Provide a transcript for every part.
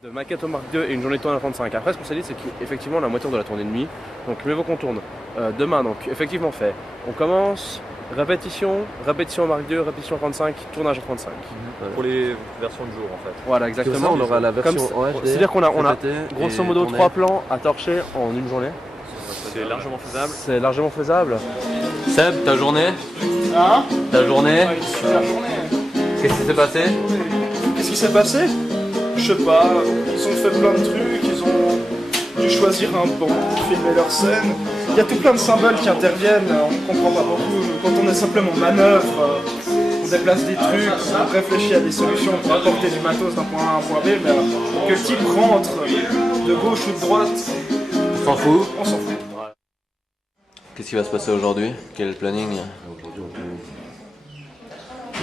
De maquette au Mark II et une journée de tournage 35. Après, ce qu'on s'est dit, c'est qu'effectivement, la moitié de la tournée de nuit. Donc, mieux vaut qu'on tourne demain. Donc, effectivement, fait. On commence, répétition au Mark II, répétition à 35, tournage à 35. Pour les versions de jour, en fait. Voilà, exactement. On aura la version en HD. C'est-à-dire qu'on a grosso modo 3 plans à torcher en une journée. C'est largement faisable. C'est largement faisable. Seb, ta journée? Hein? Ta journée? Ouais, une super journée. Qu'est-ce qui s'est passé? Qu'est-ce qui s'est passé? Je sais pas, ils ont fait plein de trucs, ils ont dû choisir un banc pour filmer leur scène. Il y a tout plein de symboles qui interviennent, on comprend pas beaucoup. Quand on est simplement manœuvre, on déplace des trucs, on réfléchit à des solutions pour apporter du matos d'un point A à un point B, mais que le type rentre de gauche ou de droite, On s'en fout? on s'en fout. Qu'est-ce qui va se passer aujourd'hui? Quel est le planning? Aujourd'hui,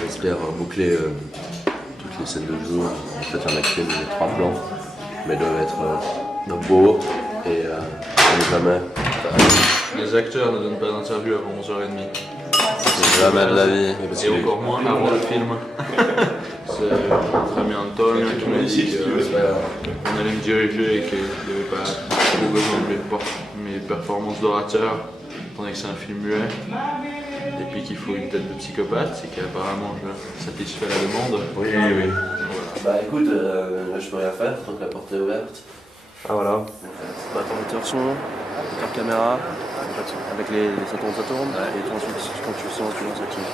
on espère boucler toutes les scènes de jour. En fait, un maximum de 3 plans, mais ils doivent être beaux et comme jamais. Les acteurs ne donnent pas d'interview avant 11h30. C'est jamais de la vie. Et encore moins avant le film. C'est très bien Tom qui m'a dit qu'on allait me diriger et qu'il n'y avait pas trop besoin de mes performances d'orateur, étant donné que c'est un film muet. Et puis qu'il faut une tête de psychopathe, c'est qu'apparemment je satisfais la demande. Oui. Voilà. Bah écoute, là je peux rien faire tant que la porte est ouverte. Ah voilà. On attend moteur son, moteur caméra, avec les ça tourne, et puis ensuite quand tu sens, tu lances l'action.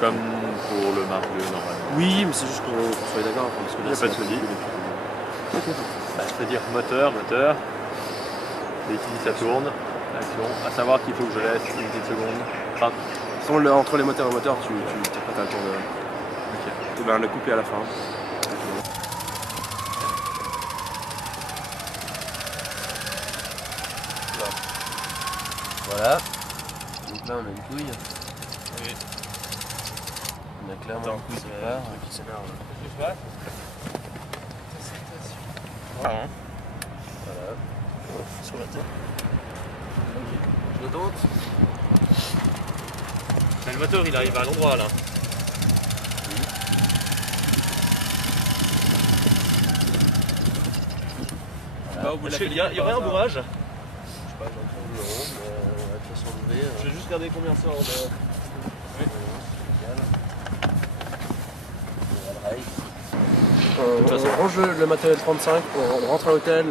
Comme pour le Mark II, normalement. Oui, mais c'est juste qu'on soit d'accord, parce que là, Y a pas de souci. C'est-à-dire moteur, et qui dit ça tourne, action. À savoir qu'il faut que je laisse une petite seconde. Enfin, Entre les moteurs et moteurs, tu t'as pas le temps de. Ok. Et ben le couper à la fin. Voilà. Donc là, on a une couille. Oui. On a clairement une couille qui s'énerve. Voilà. Sur la tête. Je le tente. le moteur il arrive à l'endroit là. Il y aurait un bourrage. Je sais pas, j'entends le rond, mais on va de toute façon l'ouvrir. Je vais juste regarder combien ça en On range le matériel 35, on rentre à l'hôtel,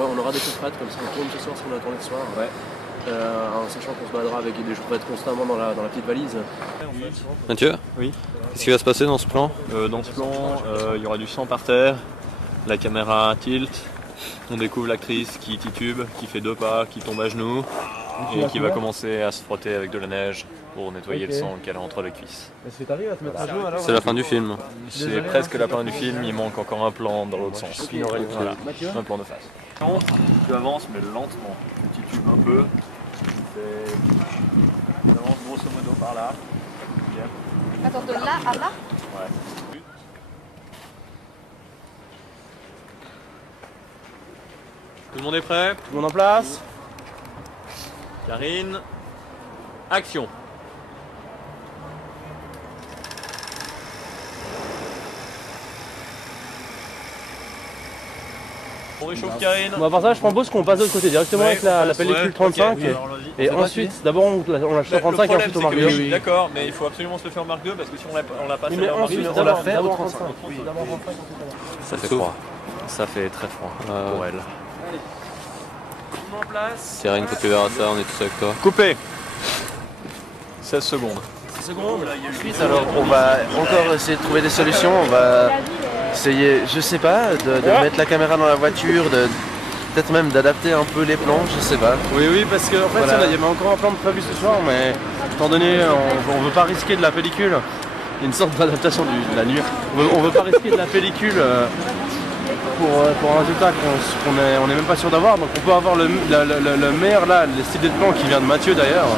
on aura des choses prêtes, comme ça on tourne ce soir ce qu'on a tourné ce soir. Ouais. En sachant qu'on se baladera avec des choses prêtes constamment dans la petite valise. Mathieu? Oui. Qu'est-ce qui va se passer dans ce plan? Dans ce plan, il y aura du sang par terre, la caméra tilt, on découvre l'actrice qui titube, qui fait 2 pas, qui tombe à genoux et qui va commencer à se frotter avec de la neige pour nettoyer le sang qu'elle a entre les cuisses. Est-ce que t'arrives à te mettre à genoux alors? C'est la fin du film. C'est presque la fin du film, il manque encore un plan dans l'autre sens. Voilà, un plan de face. Tu avances mais lentement, tu titubes un peu, tu avances grosso modo par là. Attends, de là à là? Ouais. Tout le monde est prêt? Tout le monde en place? Karine, action! On réchauffe Karine. Bon, à part ça, je propose qu'on passe de l'autre côté directement avec la pellicule 35. Okay. Et ensuite, d'abord on la chute 35 et ensuite au Mark II. Oui. D'accord, mais il faut absolument se le faire au Mark II parce que si on l'a pas fait au Mark II, on l'a fait au 35. Ça fait froid. Ça fait très froid pour elle. En place. Thierry, quand tu verras ça, on est tous avec toi. Coupé. 16 secondes. Ensuite, alors on va encore essayer de trouver des solutions. On va essayer, je sais pas, de mettre la caméra dans la voiture, peut-être même d'adapter un peu les plans, je sais pas. Oui, parce qu'en fait, Voilà. il y avait encore un plan de prévu ce soir, mais étant donné, on veut pas risquer de la pellicule. Il y a une sorte d'adaptation de la nuit. On veut pas risquer de la pellicule pour un résultat qu'on est même pas sûr d'avoir. Donc on peut avoir le meilleur là, le style de plan qui vient de Mathieu d'ailleurs.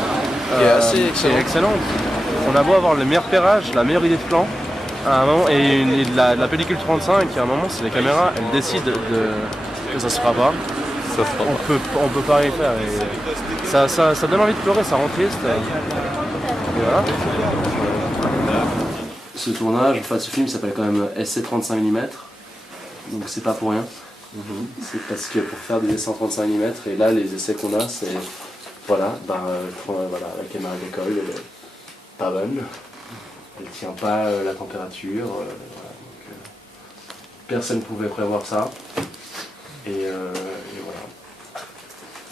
Qui est assez qui est excellent. On a beau avoir le meilleur pairage, la meilleure idée de plan, à un moment, et la pellicule 35, à un moment, si la caméra elle décide que ça se fera pas, on peut pas y faire. Et ça donne envie de pleurer, ça rend triste. Et voilà. Ce tournage, enfin ce film s'appelle quand même SC 35 mm. donc c'est pas pour rien. C'est parce que pour faire des essais en 35 mm, et là les essais qu'on a, c'est voilà, la caméra d'école, elle est pas bonne, elle tient pas la température, voilà, donc, personne ne pouvait prévoir ça, et voilà.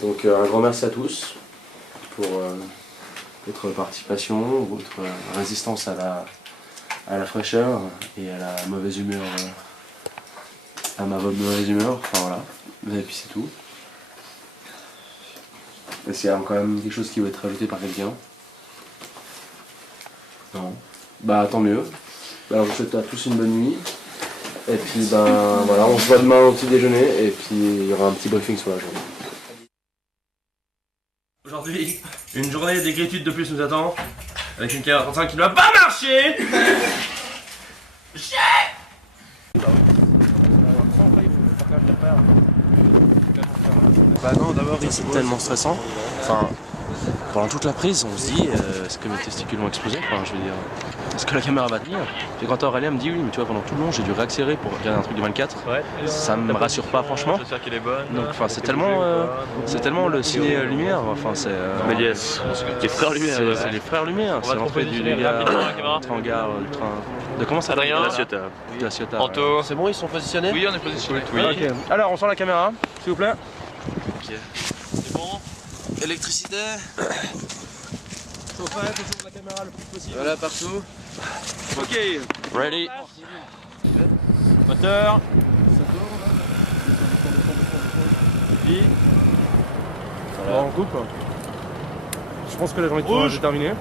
Donc un grand merci à tous pour votre participation, votre résistance à la fraîcheur et à la mauvaise humeur, à ma mauvaise humeur, enfin voilà, et puis c'est tout. Est-ce qu'il y a quand même quelque chose qui veut être rajouté par quelqu'un? Non. Bah tant mieux. Bah, je vous souhaite à tous une bonne nuit. Et puis ben voilà, on se voit demain au petit déjeuner et puis il y aura un petit briefing sur la journée. Aujourd'hui, une journée d'écritude de plus nous attend, avec une caméra 35 qui ne va pas marcher. Bah non, d'abord c'est tellement stressant. Enfin, pendant toute la prise, on se dit, est-ce que mes testicules vont exploser? Enfin, je veux dire, est-ce que la caméra va tenir? Et quand Aurélien me dit oui, mais tu vois, pendant tout le long, j'ai dû réaccélérer pour regarder un truc de 24. Ouais. Ça me rassure pas, franchement. J'espère qu'elle est bonne. Donc, enfin, c'est tellement le ciné lumière. Enfin, c'est. Mais yes, les frères lumière. C'est les frères lumière. C'est l'entrée du gars, l'entrée en gare, le train. De comment ça s'appelle? De la Ciotat. Anto. C'est bon, ils sont positionnés? Oui, on est positionné. Oui. Okay. Alors, on sort la caméra, s'il vous plaît. Ok. C'est bon. Électricité. Chauffage, toujours la caméra le plus possible. Voilà, partout. Ok. Ready. Moteur. Puis. Voilà. Bon, on coupe. Je pense que la journée de tournage est terminée.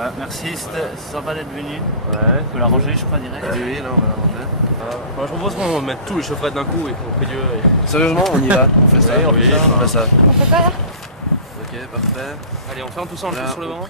Ah, merci, c'était sympa d'être venu. Ouais. Faut la ranger, je crois, direct. Oui, là, on va la ranger. Moi, je propose qu'on mette tous les chaufferettes d'un coup et qu'on prie Dieu. Sérieusement, on y va, on fait ça. Oui, on fait ça. On fait ça. On fait quoi là? Ok, parfait. Allez, on ferme tout ça, on le pousse sur le vent.